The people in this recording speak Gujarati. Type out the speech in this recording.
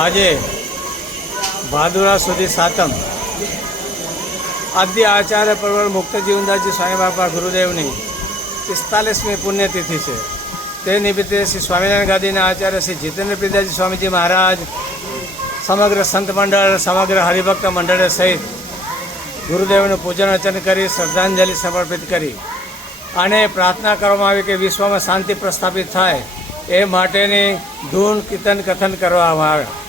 આજે ભાદુરા સુધી સાતમ આદ્ય આચાર્ય પરવર મુક્ત જીવનદાસજી સ્વામી બાપા ગુરુદેવની 45મી પુણ્યતિથિ છે। તે નિમિત્તે શ્રી સ્વામિનારાયણ ગાદીના આચાર્ય શ્રી જીતેન્દ્ર પ્રિદાજી સ્વામીજી મહારાજ, સમગ્ર સંત મંડળ, સમગ્ર હરિભક્ત મંડળ સહિત ગુરુદેવનું પૂજન અર્ચન કરી શ્રદ્ધાંજલિ સમર્પિત કરી અને પ્રાર્થના કરવામાં આવી કે વિશ્વમાં શાંતિ પ્રસ્થાપિત થાય એ માટેની ધૂન કીર્તન કથન કરવામાં આવે।